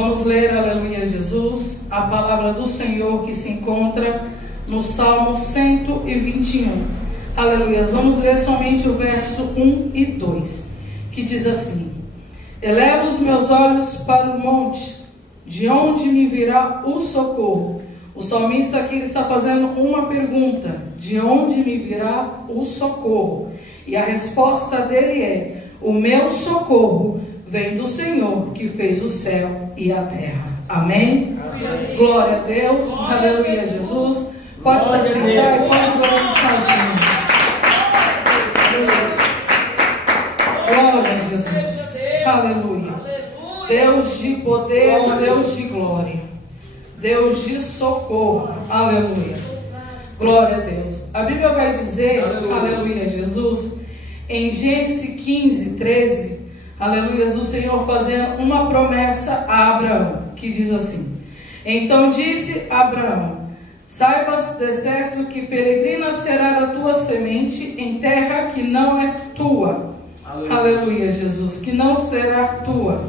Vamos ler, aleluia, Jesus, a palavra do Senhor que se encontra no Salmo 121. Aleluia. Vamos ler somente o verso 1 e 2, que diz assim: Elevo os meus olhos para o monte, de onde me virá o socorro. O salmista aqui está fazendo uma pergunta: de onde me virá o socorro? E a resposta dele é: o meu socorro vem do Senhor, que fez o céu e a terra. Amém? Amém. Glória a Deus. Glória, aleluia, Jesus. Pode se sentar e pode glorificar o Senhor. Glória a Jesus. Aleluia. Deus de poder, Deus de glória, Deus de socorro. Aleluia. Glória a Deus. A Bíblia vai dizer, aleluia, Jesus, em Gênesis 15, 13, aleluia, o Senhor fazendo uma promessa a Abraão, que diz assim: Então disse Abraão: Saibas de certo que peregrina será a tua semente em terra que não é tua. Aleluia, Jesus, que não será tua.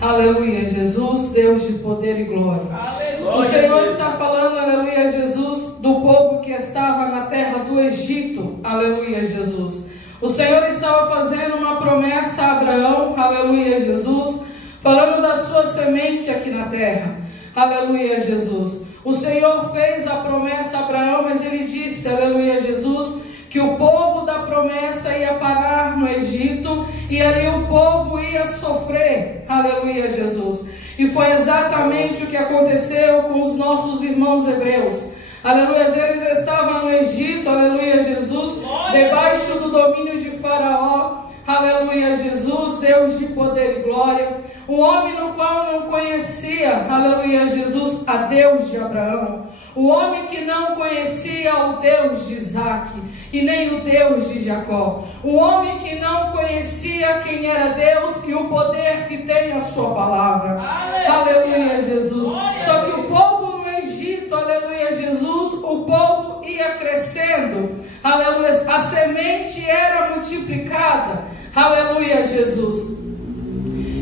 Aleluia, Jesus, Deus de poder e glória. Aleluia. O Senhor está falando, aleluia, Jesus, do povo que estava na terra do Egito. Aleluia, Jesus. O Senhor estava fazendo uma promessa a Abraão, aleluia, Jesus, falando da sua semente aqui na terra. Aleluia, Jesus. O Senhor fez a promessa a Abraão, mas ele disse, aleluia, Jesus, que o povo da promessa ia parar no Egito e ali o povo ia sofrer. Aleluia, Jesus. E foi exatamente o que aconteceu com os nossos irmãos hebreus. Aleluia, eles estavam no Egito, aleluia, Jesus, debaixo do domínio de Faraó. Aleluia, Jesus, Deus de poder e glória. Um homem no qual não conhecia, aleluia, Jesus, a Deus de Abraão. O homem que não conhecia o Deus de Isaac e nem o Deus de Jacó. O homem que não conhecia quem era Deus e o poder que tem a sua palavra. Aleluia, Jesus. Só que o povo no Egito, aleluia, Jesus, o povo ia crescendo. Aleluia, a semente era multiplicada. Aleluia, Jesus.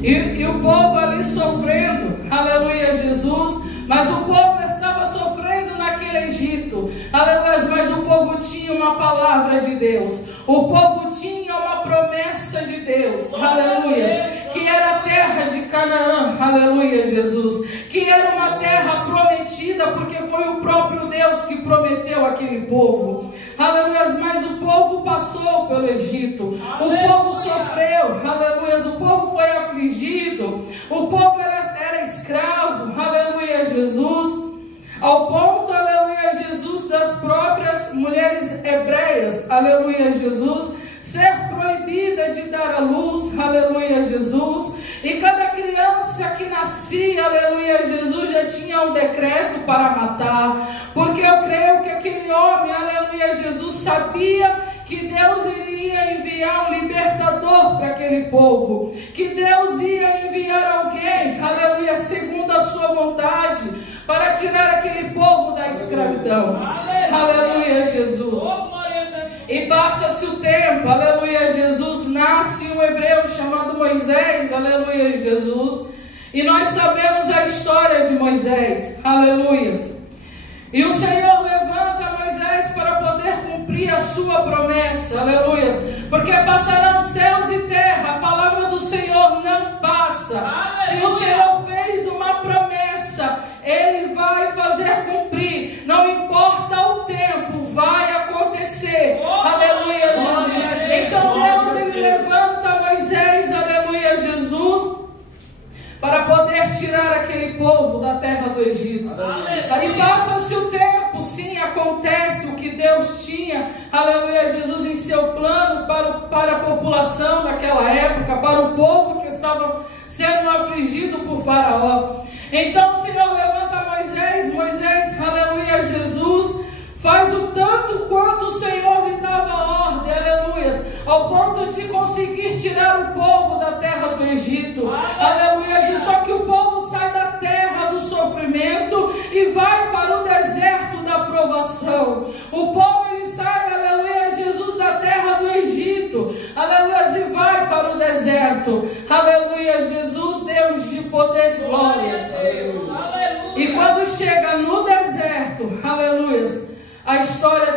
E o povo ali sofrendo. Aleluia, Jesus. Mas o povo estava sofrendo naquele Egito. Aleluia, mas o povo tinha uma palavra de Deus. O povo tinha uma promessa de Deus. Aleluia. Que era a terra de Canaã. Aleluia, Jesus. Que era uma terra prometida, porque foi o próprio Deus que prometeu aquele povo. Aleluia, mas o povo passou pelo Egito. O povo sofreu. Aleluia, o povo foi afligido. O povo era escravo. Aleluia, Jesus. Ao ponto, aleluia, Jesus, das próprias mulheres hebreias, aleluia, Jesus, ser proibida de dar à luz, aleluia, Jesus. E cada criança que nascia, aleluia, Jesus, já tinha um decreto para matar, porque eu creio que aquele homem, aleluia, Jesus, sabia que Deus iria enviar um libertador para aquele povo, que Deus ia enviar alguém, aleluia, segundo a sua vontade, para tirar aquele povo da escravidão. Aleluia, Jesus. E passa-se o tempo, aleluia, Jesus, nasce um hebreu chamado Moisés, aleluia, Jesus. E nós sabemos a história de Moisés, aleluia. E o Senhor levanta Moisés para poder cumprir a sua promessa, aleluia. Porque passarão céus e terra, a palavra do Senhor não passa. Aleluia. Se o Senhor fez uma promessa, Ele vai fazer cumprir. Não importa o tempo, vai acontecer. Aleluia, Jesus. Então Deus, Ele levanta Moisés, aleluia, Jesus, para poder tirar aquele povo da terra do Egito. Aí passa-se o tempo, sim, acontece o que Deus tinha, aleluia, Jesus, em seu plano para a população daquela época, para o povo que estava sendo afligido por Faraó. Então o Senhor levanta Moisés, aleluia, Jesus, faz o tanto quanto o Senhor lhe dava ordem, aleluia, ao ponto de conseguir tirar o povo da terra do Egito, aleluia, Jesus. Só que o povo sai da terra do sofrimento e vai para o deserto da provação. O povo, ele sai, aleluia, Jesus, da terra do Egito, aleluia, e vai para o deserto, aleluia, Jesus, Deus de poder e glória.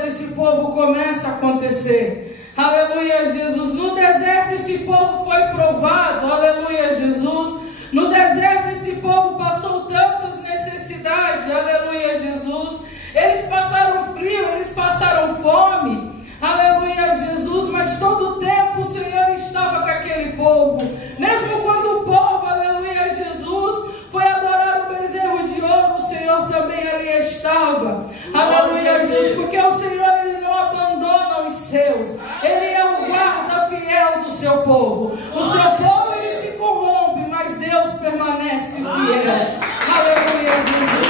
desse povo começa a acontecer. Aleluia, Jesus. No deserto esse povo foi provado. Aleluia, Jesus. No deserto esse povo passou tantas necessidades. Aleluia, Jesus. Eles passaram frio, eles passaram fome. Aleluia, Jesus. Mas todo o tempo o Senhor estava com aquele povo. Mesmo quando o povo, aleluia, Jesus, foi adorar o bezerro de ouro, o Senhor também ali estava. Aleluia, Jesus. Porque o Senhor, Ele não abandona os seus. Ele é o guarda fiel do seu povo. O seu povo, ele se corrompe, mas Deus permanece fiel. Aleluia, Jesus.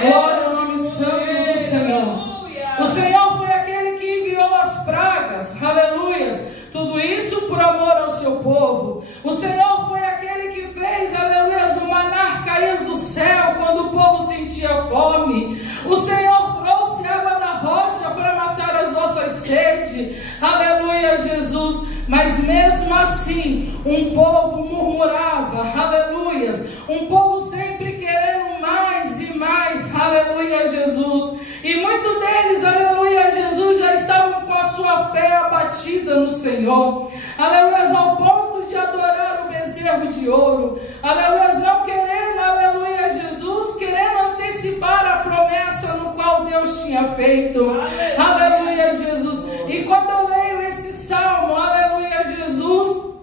Glória ao nome santo do Senhor. O Senhor foi aquele que enviou as pragas. Aleluia. Tudo isso por amor ao seu povo. O Senhor foi aquele que fez, aleluia, o maná cair do céu quando o povo sentia fome. O Senhor trouxe água da rocha para matar as vossas sedes. Aleluia, Jesus. Mas mesmo assim, um povo murmurava, aleluia. Um povo sempre querendo mais e mais, aleluia, Jesus. E muitos deles, aleluia, Jesus, já estavam com a sua fé abatida no Senhor. Aleluia, ao ponto de adorar o bezerro de ouro. Aleluia, não querendo, aleluia, Jesus, querendo antecipar a promessa no qual Deus tinha feito. Aleluia, Jesus. E quando eu leio esse salmo, aleluia, Jesus,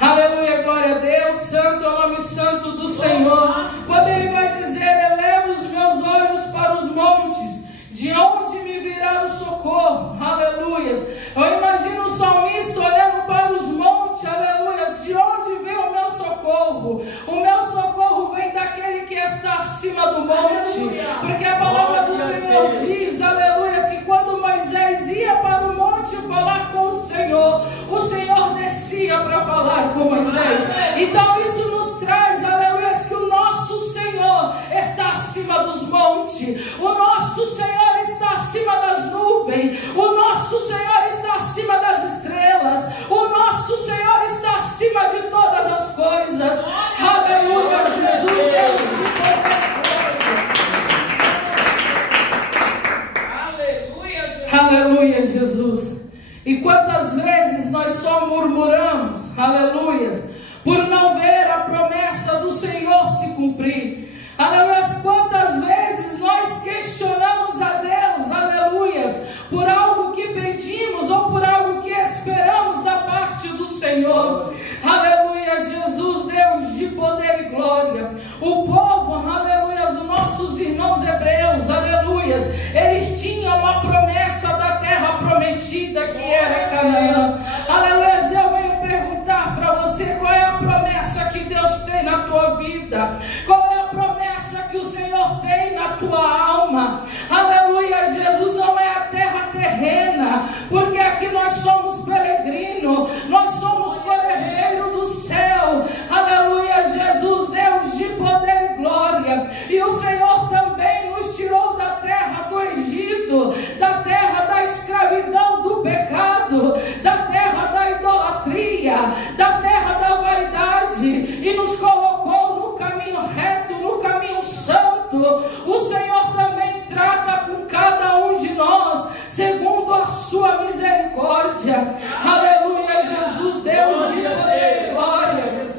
aleluia, glória a Deus, santo é o nome santo do Senhor. Quando ele vai dizer, eleva os meus olhos para os montes, de onde me virá o socorro, aleluia. Eu imagino o salmista olhando para os montes, aleluia, de onde vem o meu socorro? O meu socorro vem daquele que está acima do monte, porque a palavra do Senhor diz, aleluia, que quando Moisés ia para o monte falar com o Senhor descia para falar com Moisés. Então isso nos traz, aleluia, que o nosso Senhor está acima dos montes, o nosso Senhor está acima das nuvens, o nosso Senhor está acima das estrelas, o nosso Senhor está acima de todas as coisas. Aleluia, Jesus, Deus de poder. Aleluia, Jesus. E quantas vezes nós só murmuramos, aleluia, por não ver a promessa do Senhor se cumprir. Aleluia, quantas vezes nós questionamos a Deus, aleluia, por algo que pedimos ou por algo que esperamos da parte do Senhor. Aleluia, Jesus, Deus de poder e glória. O povo, aleluia, os nossos irmãos hebreus, aleluia, eles tinham uma promessa da terra prometida que era Canaã. Aleluia, eu venho perguntar para você, qual é a promessa que Deus tem na tua vida? Qual é a promessa que o Senhor tem na tua alma? Aleluia, Jesus, não é a terra terrena, porque aqui nós somos peregrinos, nós somos forasteiros do céu. Aleluia, Jesus, Deus de poder e glória. E o Senhor também nos tirou da terra do Egito, da terra da escravidão do pecado, da terra da idolatria, da terra da vaidade, e nos colocou no caminho reto, no caminho santo. O Senhor também trata com cada um de nós segundo a sua misericórdia. Aleluia, Jesus, Deus de poder e glória.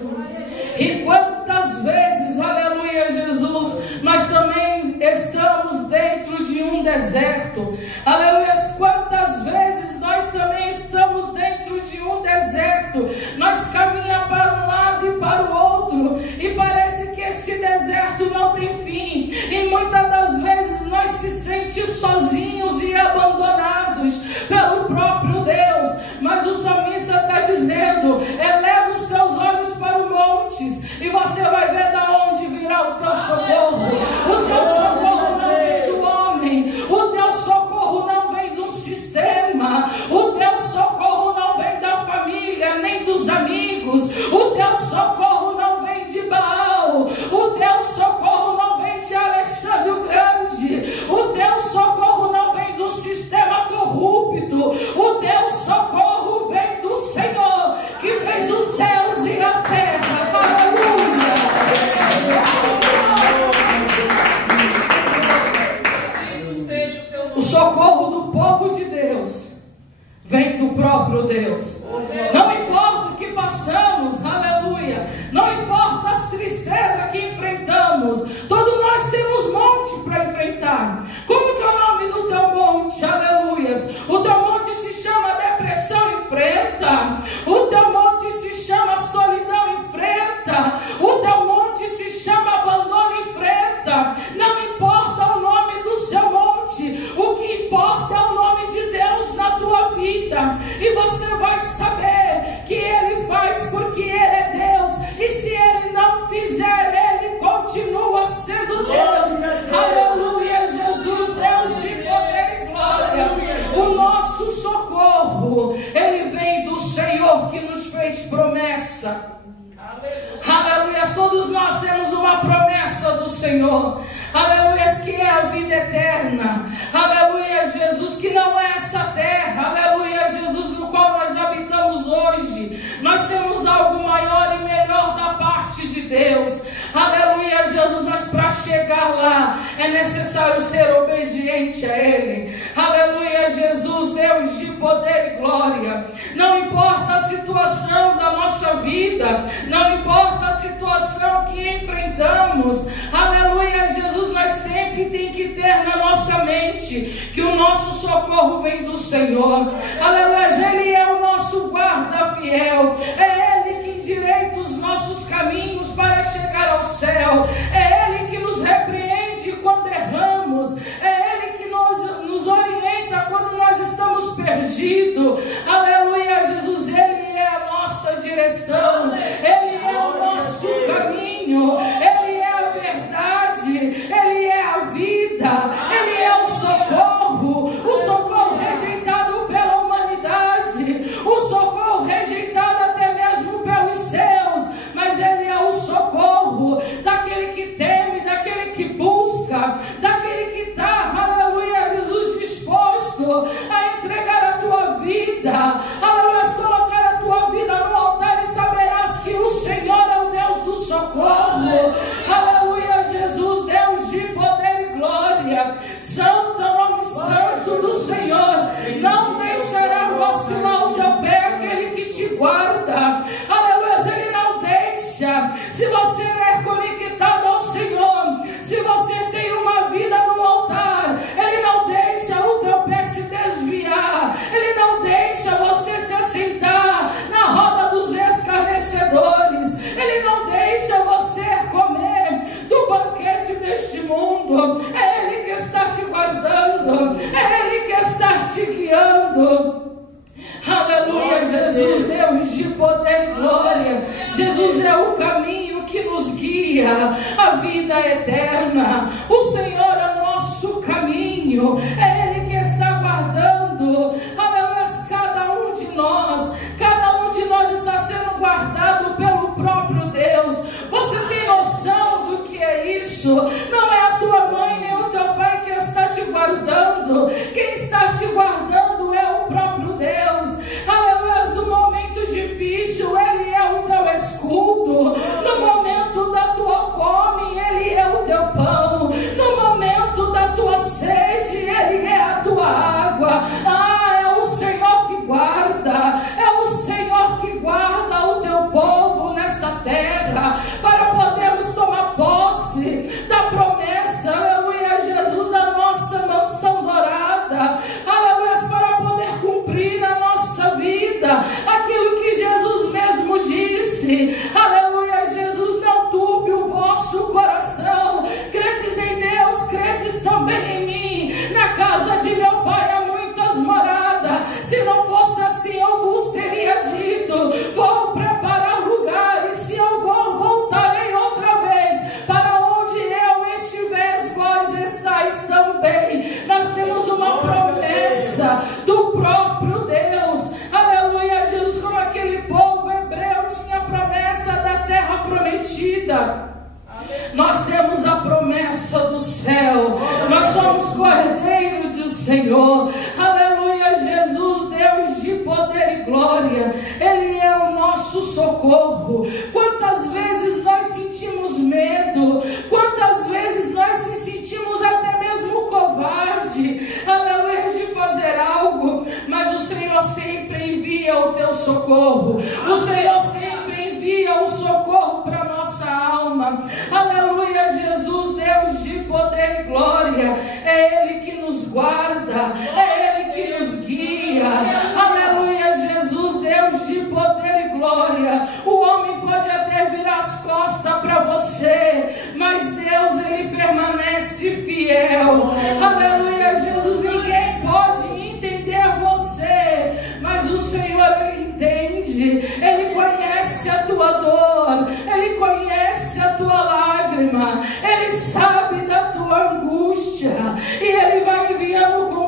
E quantas vezes, aleluia, Jesus, nós também estamos dentro de um deserto. Aleluia, quantas vezes nós também estamos dentro de um deserto. Nós caminhamos para um lado e para o outro, e parece que esse deserto não tem fim. E muitas das vezes nós se sentimos sozinhos e abandonados pelo próprio Deus. Mas o salmista está dizendo, eleva os teus olhos para os montes, e você vai ver da onde virá o teu socorro. O teu socorro não vem do homem, o teu socorro não vem do socorro do povo de Deus vem do próprio Deus. Não importa o que passamos, aleluia. Não importa as tristezas que enfrentamos. Todos nós temos monte para enfrentar. Como que é o nome do teu monte? Aleluia. O teu monte se chama depressão, enfrenta. O teu monte se chama solidão, enfrenta. O teu monte se chama abandono, enfrenta. Não importa o nome do seu monte. O que importa é o nome de Deus na tua vida. E você vai saber que Ele faz porque Ele é Deus. E se Ele não fizer, Ele continua sendo Deus. Aleluia, Jesus, Deus de poder e glória. O nosso socorro, Ele vem do Senhor que nos fez promessa. Aleluia, todos nós temos uma promessa do Senhor. Aleluia, que é a vida eterna. Aleluia, Jesus, que não é essa terra. Aleluia, Jesus, no qual nós habitamos hoje. Nós temos algo maior e melhor da parte de Deus. Aleluia, Jesus, mas para chegar lá é necessário ser obediente a Ele. Aleluia, Jesus, Deus de poder e glória. Não importa a situação da nossa vida, não importa a situação que enfrentamos. Aleluia, Jesus, nós sempre tem que ter na nossa mente que o nosso socorro vem do Senhor. Aleluia, Ele é o nosso guarda fiel. É Ele que endireita os nossos caminhos para chegar ao céu. É Ele que nos repreende quando erramos. É Ele que nos orienta quando nós estamos perdidos. Aleluia, Jesus, Ele é a nossa direção. Ele é o nosso caminho. Ele é a verdade. Ele é a vida. Ele é o socorro rejeitado pela humanidade, o socorro rejeitado até mesmo pelos céus, mas Ele é o socorro daquele que teme, daquele que busca, daquele que está, aleluia, Jesus, disposto a entregar a tua vida, aleluia, colocar a tua vida no altar e saberás que o Senhor é o Deus do socorro. Aleluia, Jesus, Deus de poder e glória. Santo é o nome santo do Senhor. Não deixará vacilar o teu pé aquele que te guarda. Aleluia, Ele não deixa. Se você é conectado ao Senhor, se você tem uma vida no altar, Ele não deixa o teu pé se desviar. Ele não deixa você se assentar na roda dos escarnecedores. Ele não deixa você comer do banquete deste mundo. É Ele que está te guardando. É Ele que está te guiando. Aleluia, Jesus, Deus de poder e glória. Jesus é o caminho que nos guia a vida eterna. O Senhor é o nosso caminho. É Ele que está guardando. Aleluia, cada um de nós. Cada um de nós está sendo guardado pelo próprio Deus. Você tem noção do que é isso? Não é a tua mãe nem o teu pai que está te guardando. Quem está te guardando é o próprio Deus. Aleluia, no momento difícil Ele é o teu escudo. No momento da tua fome Ele é o teu pão. No momento da tua sede Ele é a tua água. É o Senhor que guarda. É o Senhor que guarda o teu povo nesta terra, para podermos tomar posse da promessa, aleluia, Jesus, da nossa mansão dourada, aleluia, para poder cumprir na nossa vida aquilo que Jesus mesmo disse. Aleluia, Jesus, não turbe o vosso coração. Credes em Deus, credes também em mim. Na casa de meu Pai há muitas moradas. Se não fosse assim, eu vos teria dito: vou preparar lugar, e se eu vou, voltarei outra vez. Para onde eu estiver, vós estáis também. Nós temos uma promessa do próprio Deus. Aleluia, Jesus, como aquele povo hebreu tinha promessa da terra prometida. Nós temos a promessa do céu. Nós somos cordeiros do Senhor. Aleluia, Jesus, Deus de poder e glória. Ele é o nosso socorro. Quantas vezes nós sentimos medo? Quantas vezes nós se sentimos até mesmo covarde? Aleluia, socorro. O Senhor sempre envia o socorro para nossa alma. Aleluia, Jesus, Deus de poder e glória. É Ele que nos guarda, é Ele que nos guia. Aleluia, Jesus, Deus de poder e glória. O homem pode até virar as costas para você, mas Deus, Ele permanece fiel. Aleluia, Jesus, ninguém pode entender você, mas o Senhor, Ele entende. Ele conhece a tua dor, Ele conhece a tua lágrima, Ele sabe da tua angústia, e Ele vai enviando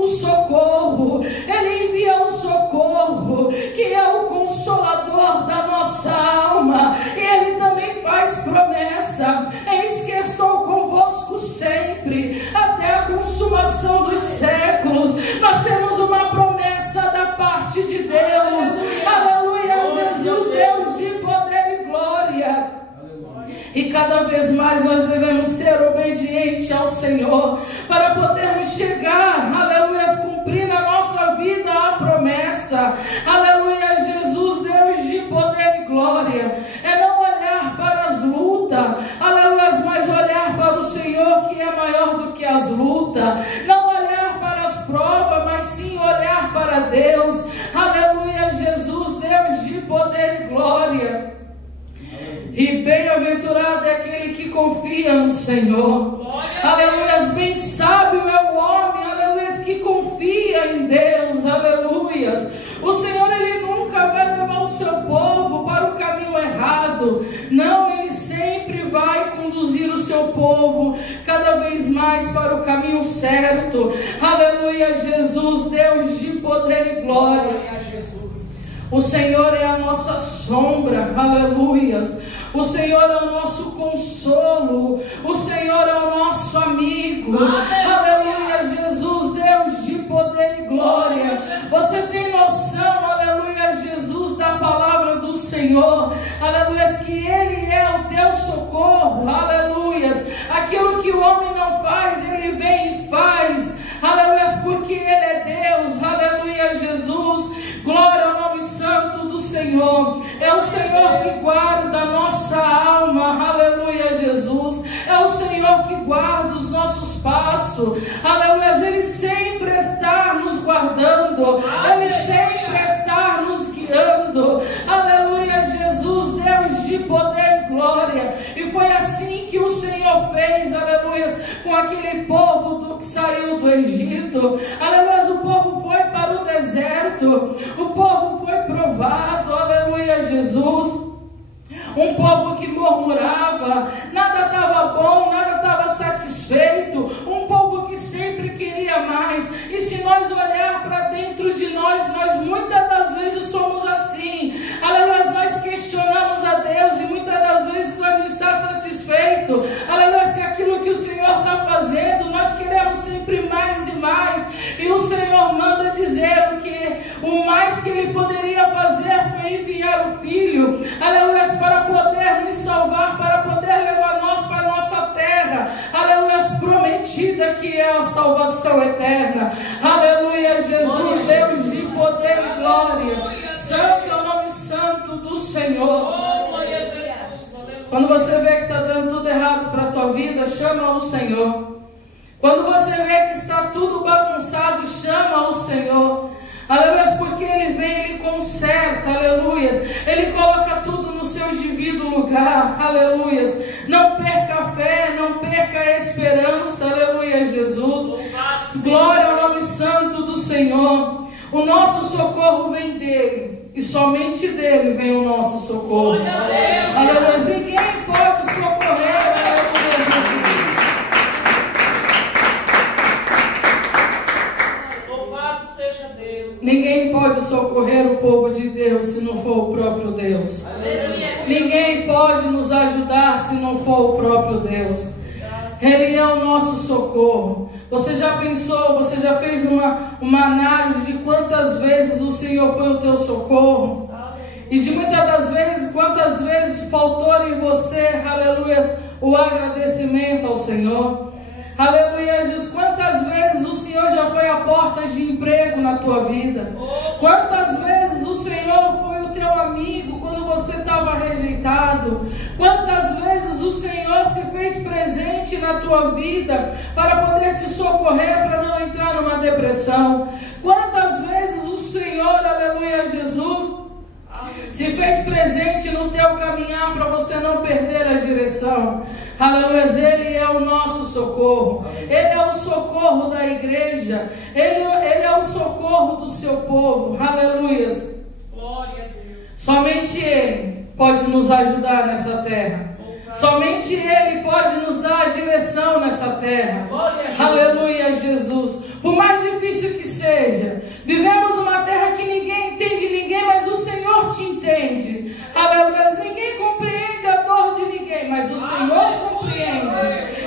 o socorro. Ele envia o socorro, que é o consolador da nossa alma, e Ele também faz promessa: eis que estou convosco sempre, até a consumação dos séculos. Nós temos uma promessa da parte de Deus. Aleluia, Jesus, Deus de poder e glória. E cada vez mais nós devemos ser obedientes ao Senhor, para podermos chegar, aleluia, cumprir na nossa vida a promessa. Aleluia, Jesus, Deus de poder e glória. É não olhar para as lutas, aleluia, mas olhar para o Senhor, que é maior do que as lutas. Não olhar para as provas, mas sim olhar para Deus. Aleluia, Jesus, Deus de poder e glória. E bem-aventurado é aquele que confia no Senhor. Aleluia, bem sábio é o homem, aleluia, que confia em Deus. Aleluia. O Senhor, Ele nunca vai levar o seu povo para o caminho errado. Não, Ele sempre vai conduzir o seu povo cada vez mais para o caminho certo. Aleluia, Jesus, Deus de poder e glória. O Senhor é a nossa sombra. Aleluia. O Senhor é o nosso consolo. O Senhor é o nosso amigo. Aleluia, Jesus, Deus de poder e glória. Você tem noção, aleluia, Jesus, da palavra do Senhor? Aleluia, que Ele é o teu socorro. Aleluia. Aquilo que o homem não faz, Ele vem e faz. Aleluia, porque Ele é Deus. Aleluia, Jesus. Glória ao nome santo do Senhor. É o Senhor que guarda a nossa alma. Aleluia, Jesus. É o Senhor que guarda os nossos passos. Aleluia, Ele sempre está nos guardando. Ele sempre está nos guiando. Aleluia, Jesus, Deus de poder e glória. E foi assim que o Senhor fez, aleluia, com aquele povo que saiu do Egito. Aleluia, o povo foi para o deserto. O povo foi provado, aleluia, Jesus. Um povo que murmurava, nada estava bom, nada estava satisfeito. Um povo que sempre queria mais. E se nós olhar para dentro de nós muitas das vezes somos assim. Aleluia, nós questionamos a Deus e muitas das vezes nós não estamos satisfeitos. Aleluia, que aquilo que o Senhor está fazendo, nós queremos sempre mais e mais. E o Senhor manda dizer que o mais que Ele poderia fazer foi enviar o Filho. Aleluia, para poder nos salvar, para poder levar nós para a nossa terra. Aleluia, prometida, que é a salvação eterna. Aleluia, Jesus, Deus de poder e glória. Santo é o nome santo do Senhor. Quando você vê que está dando tudo errado para a tua vida, chama o Senhor. Quando você vê que está tudo bagunçado, chama o Senhor. Aleluia, porque Ele vem, Ele conserta, aleluia. Ele coloca tudo no seu devido lugar, aleluia. Não perca a fé, não perca a esperança, aleluia, Jesus. Glória ao nome santo do Senhor. O nosso socorro vem dEle, e somente dEle vem o nosso socorro. Aleluia, ninguém pode socorrer, aleluia, Jesus. Ninguém pode socorrer o povo de Deus se não for o próprio Deus. Aleluia. Ninguém pode nos ajudar se não for o próprio Deus. Ele é o nosso socorro. Você já pensou, você já fez uma análise de quantas vezes o Senhor foi o teu socorro? E de muitas das vezes, quantas vezes faltou em você, aleluia, o agradecimento ao Senhor? Aleluia, Jesus. Quantas vezes o Senhor já foi a porta de emprego na tua vida? Quantas vezes o Senhor foi na tua vida para poder te socorrer, para não entrar numa depressão. Quantas vezes o Senhor, aleluia, Jesus, se fez presente no teu caminhar para você não perder a direção. Aleluia, Ele é o nosso socorro. Ele é o socorro da igreja. Ele é o socorro do seu povo. Aleluia. Glória a Deus. Somente Ele pode nos ajudar nessa terra. Somente Ele pode nos dar a direção nessa terra. Aleluia, Jesus. Por mais difícil que seja, vivemos uma terra que ninguém entende ninguém, mas o Senhor te entende. Aleluia. Ninguém compreende a dor de ninguém, mas o Senhor compreende.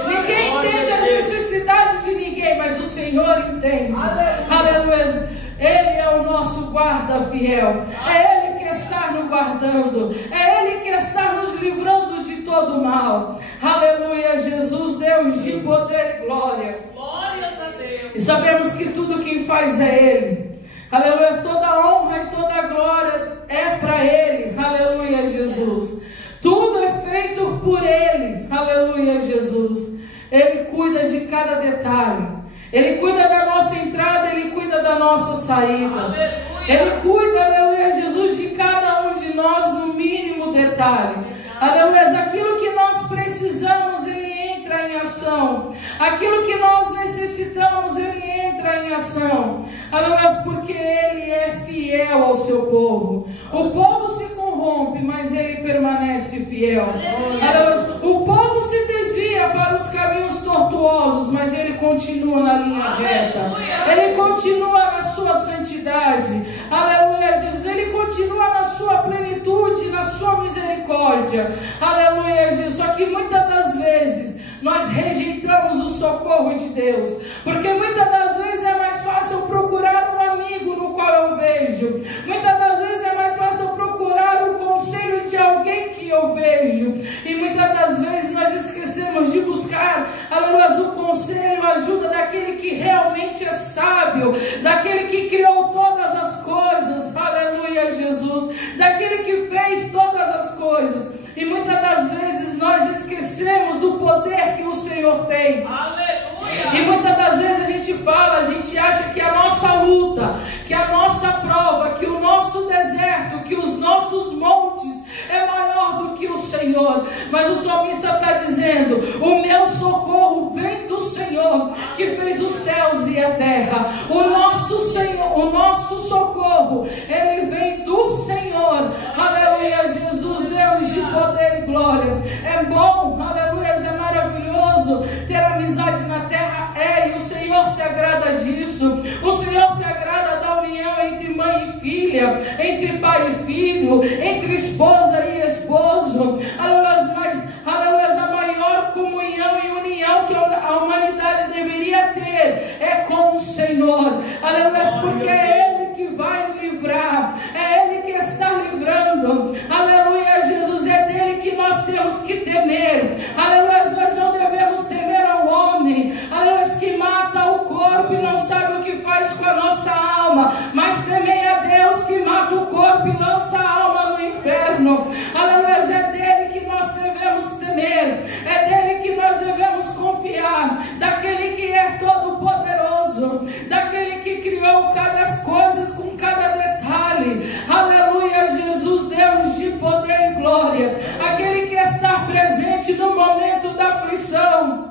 Ninguém entende as necessidades de ninguém, mas o Senhor entende. Aleluia. Ele é o nosso guarda fiel. É Ele que está nos guardando. É Ele que está nos livrando de todo mal. Aleluia, Jesus, Deus de poder e glória. Glórias a Deus. E sabemos que tudo quem faz é Ele. Aleluia, toda honra e toda glória é para Ele. Aleluia, Jesus. Tudo é feito por Ele. Aleluia, Jesus. Ele cuida de cada detalhe. Ele cuida da nossa entrada, Ele cuida da nossa saída. Aleluia. Ele cuida, aleluia, Jesus, de cada um de nós no mínimo detalhe. Aleluia, aquilo que nós precisamos, Ele entra em ação. Aquilo que nós necessitamos, Ele entra em ação. Aleluia, porque Ele é fiel ao seu povo. O povo se corrompe, mas Ele permanece fiel. Aleluia. O povo se desvia para os caminhos tortuosos, mas Ele continua na linha reta. Ele continua na sua santidade. Aleluia, Jesus. Ele continua na sua plenitude, na sua misericórdia. Aleluia, Jesus. Só que muitas das vezes nós rejeitamos o socorro de Deus, porque muitas das vezes é mais fácil procurar um amigo no qual eu vejo. Muitas das vezes é mais fácil procurar o conselho de alguém que eu vejo. E muitas das vezes nós esquecemos de buscar, aleluia, o conselho, a ajuda daquele que realmente é sábio, daquele que criou todas as coisas, aleluia, Jesus, daquele que fez todas as coisas. E muitas das vezes nós esquecemos do poder que o Senhor tem. Aleluia. E muitas das vezes a gente fala, a gente acha que a nossa luta, que a nossa prova, que o nosso deserto, que os nossos montes é maior do que o Senhor. Mas o salmista está dizendo: o meu socorro vem do Senhor, que fez os céus e a terra. O nosso Senhor, o nosso socorro, ele vem do Senhor. Aleluia, Jesus, Deus de poder e glória. É bom, aleluia, é maravilhoso ter amizade na terra, e o Senhor se agrada disso. O Senhor se agrada da união entre mãe e filha, entre pai e filho, entre esposa e esposo. Aleluia, mas aleluia, a maior comunhão e união que a humanidade deveria ter é com o Senhor. Aleluia, porque é Ele que vai livrar, é Ele que está livrando. Aleluia, Jesus, é dele que nós temos que temer. Aleluia, nós não devemos temer ao homem, aleluia, que mata o corpo e não sabe o que faz com a nossa alma, mas temei a Deus que mata o corpo e lança a alma no inferno. Aleluia, é dele que nós devemos temer, é dele que nós devemos confiar, daquele que é todo poderoso, daquele que criou cada coisa com cada detalhe. Aleluia, Jesus, Deus de poder e glória, aquele que está presente no momento da aflição.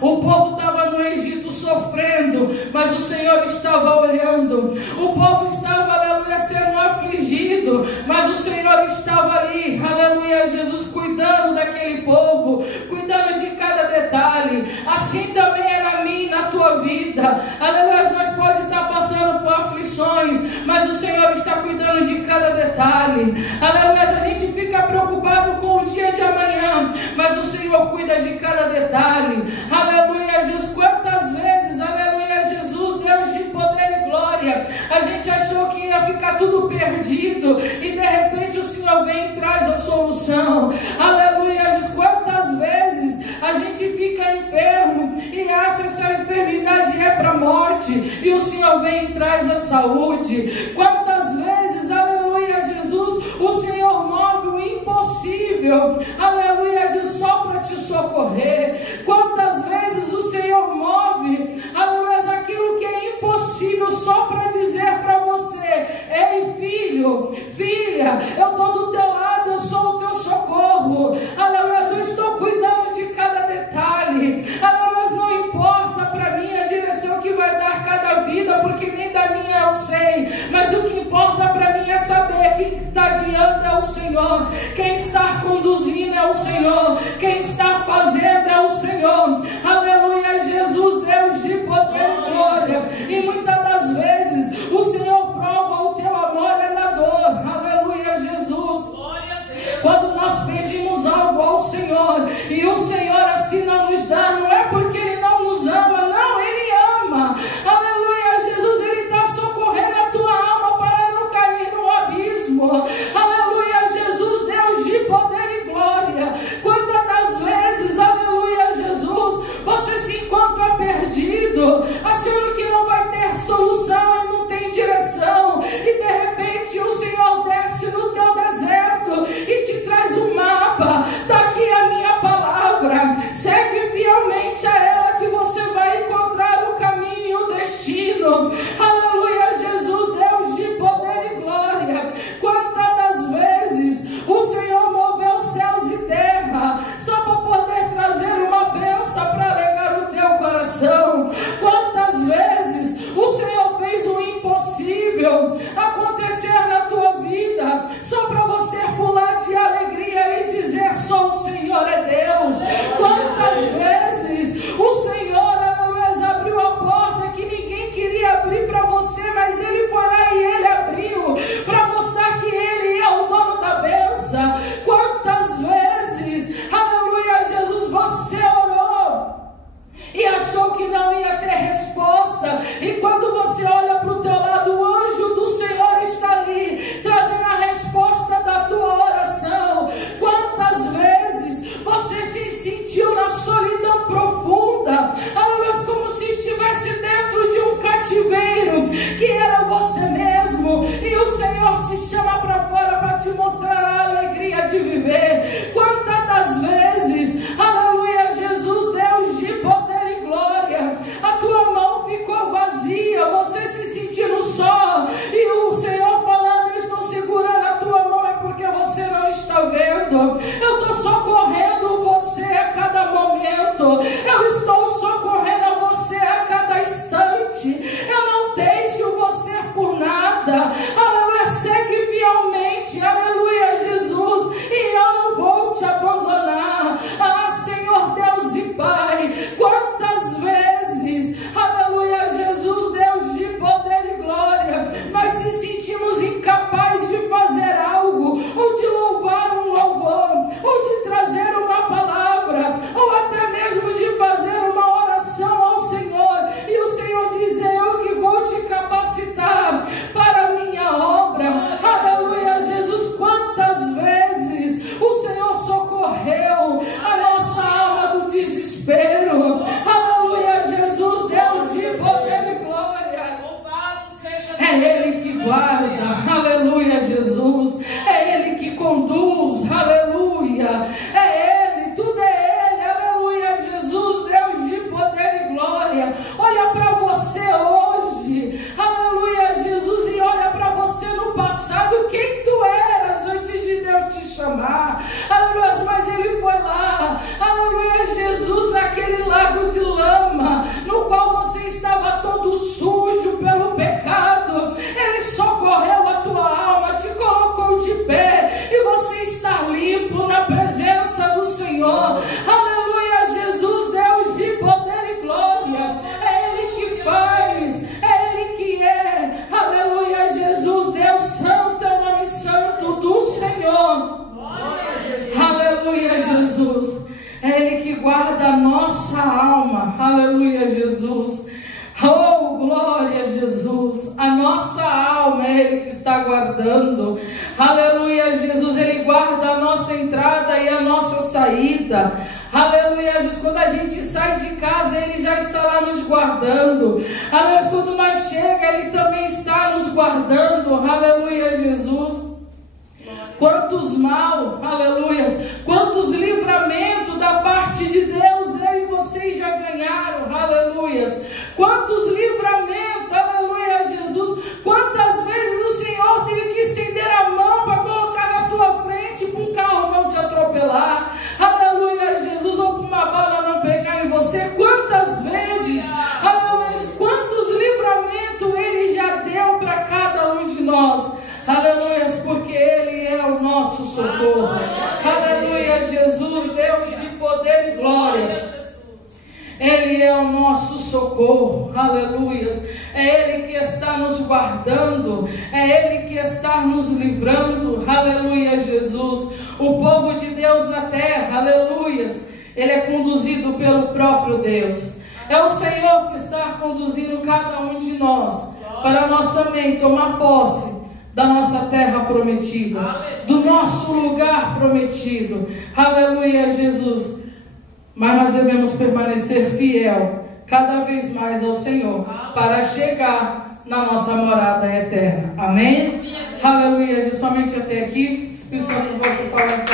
O povo estava no Egito sofrendo, mas o Senhor estava olhando. O povo estava, aleluia, sendo afligido, mas o Senhor estava ali, aleluia, Jesus, cuidando daquele povo, cuidando de cada detalhe. Assim também é na minha e na tua vida. Aleluia, nós pode estar passando por aflições, mas o Senhor está cuidando de cada detalhe. Aleluia, a gente fica preocupado com o dia de amanhã, mas o Senhor cuida de cada detalhe. Aleluia, Jesus, quantas vezes, aleluia, Jesus, Deus de poder e glória, a gente achou que ia ficar tudo perdido e de repente o Senhor vem e traz a solução. Aleluia, Jesus, quantas vezes a gente fica enfermo e acha que essa enfermidade é para a morte e o Senhor vem e traz a saúde. Quantas vezes, aleluia, Jesus, o Senhor move o impossível, aleluia, Jesus, só para te socorrer, Quantas vezes o Senhor move, aleluia, aquilo que é impossível só para dizer para você: ei, filho, filha, eu estou do teu lado, eu sou o teu socorro, aleluia, eu estou cuidando de cada detalhe, aleluia, não importa para mim a direção que vai dar cada vida, porque nem da minha eu sei, mas o que importa para mim é saber quem está guiando é o Senhor, quem está conduzindo é o Senhor, quem está fazendo é o Senhor, aleluia, Jesus, Deus de poder e glória. E muitas das vezes o Senhor prova o teu amor é na dor, aleluia, Jesus. Quando nós pedimos algo ao Senhor e o Senhor assim não nos dá, não é porque Ele não nos ama, não, Ele ama, aleluia, Jesus, Ele está socorrendo a tua alma para não cair no abismo, aleluia, Jesus, Deus de poder e glória. Quantas das vezes, aleluia, Jesus, você se encontra perdido, achando que não vai ter solução e não tem direção, e de repente o Senhor desce no teu deserto e te traz um mapa. Está aqui a minha palavra, segue fielmente a ela que você vai encontrar o caminho e o destino, aleluia, Jesus, Deus de poder e glória. Quantas das vezes o Senhor moveu céus e terra só para poder trazer uma bênção para alegar o teu coração? Quantas vezes o Senhor fez o impossível acontecer na tua vida só para você pular de alegria e dizer: só o Senhor é Deus? Quantas vezes o Senhor, aleluia, abriu a porta que ninguém queria abrir para você, mas Ele foi lá e Ele abriu para mostrar que Ele é o dono da bênção? Quantas vezes, aleluia, Jesus, você orou e achou que não ia ter resposta, e quando você olha para o teu lado, o anjo do Senhor está ali trazendo a resposta da tua oração? Quantas vezes você se sentiu na solidão profunda, aleluia, como se estivesse dentro de um cativeiro que era você mesmo, e o Senhor te chama para fora para te mostrar a alegria de viver? Quantas das vezes, aleluia, Jesus, Deus de poder e glória, a tua mão ficou vazia, você se sentindo só, e o Senhor falando: eu estou segurando a tua mão, é porque você não está vendo, eu estou socorrendo você a cada momento, eu estou socorrendo a você a cada instante, eu não deixo você por nada, aleluia, segue fielmente, aleluia, Jesus, e eu não vou te abandonar. Ah, Senhor Deus e Pai, quantas vezes, aleluia, Jesus, Deus de poder e glória, nós se sentimos incapazes de fazer algo, ou de louvar um louvor, ou de trazer uma palavra, ou até mesmo de fazer uma oração ao Senhor, e o Senhor diz: eu que vou te capacitar para a minha obra, aleluia, Jesus. Quantas vezes o Senhor socorreu a nossa alma do desespero, aleluia, Jesus, Deus de poder e glória. Louvado seja Deus. É Ele que guarda, aleluia, Jesus, é Ele que conduz, aleluia, é Ele, tudo é Ele, aleluia, Jesus, Deus de poder e glória. Olha para você hoje, aleluia, Jesus, e olha para você no passado, quem tu eras antes de Deus te chamar, aleluia, mas Ele foi lá, aleluia, Jesus, naquele lago de lama, no qual você estava todo sujo pelo pecado, Ele socorreu a tua alma, te colocou de pé, e você está limpo na presença do Senhor, aleluia, Jesus, Deus de poder e glória. É Ele que faz, é Ele que é, aleluia, Jesus, Deus santo é o nome santo do Senhor, aleluia, Jesus, é Ele que guarda a nossa alma, aleluia, Jesus. Oh, glória a Jesus, a nossa alma é Ele que está guardando, aleluia, Jesus, Ele guarda a nossa entrada e a nossa saída, aleluia, Jesus, quando a gente sai de casa, Ele já está lá nos guardando, aleluia, quando nós chegamos, Ele também está nos guardando, aleluia, Jesus. Quantos mal, aleluia, quantos livramentos da parte de Deus eu e aleluia. Quantos livramentos, aleluia, Jesus. Quantas vezes o Senhor teve que estender a mão para colocar na tua frente, para um carro não te atropelar, aleluia, Jesus, ou para uma bala não pegar em você. Quantas vezes, aleluia, quantos livramentos Ele já deu para cada um de nós, aleluia, porque Ele é o nosso socorro, aleluia, Jesus, Deus de poder e glória. Ele é o nosso socorro, aleluia. É Ele que está nos guardando, é Ele que está nos livrando, aleluia, Jesus. O povo de Deus na terra, aleluia, ele é conduzido pelo próprio Deus. É o Senhor que está conduzindo cada um de nós, para nós também tomar posse da nossa terra prometida, do nosso lugar prometido, aleluia, Jesus. Mas nós devemos permanecer fiel cada vez mais ao Senhor, para chegar na nossa morada eterna. Amém? Aleluia. Somente até aqui. Espírito Santo, você fala.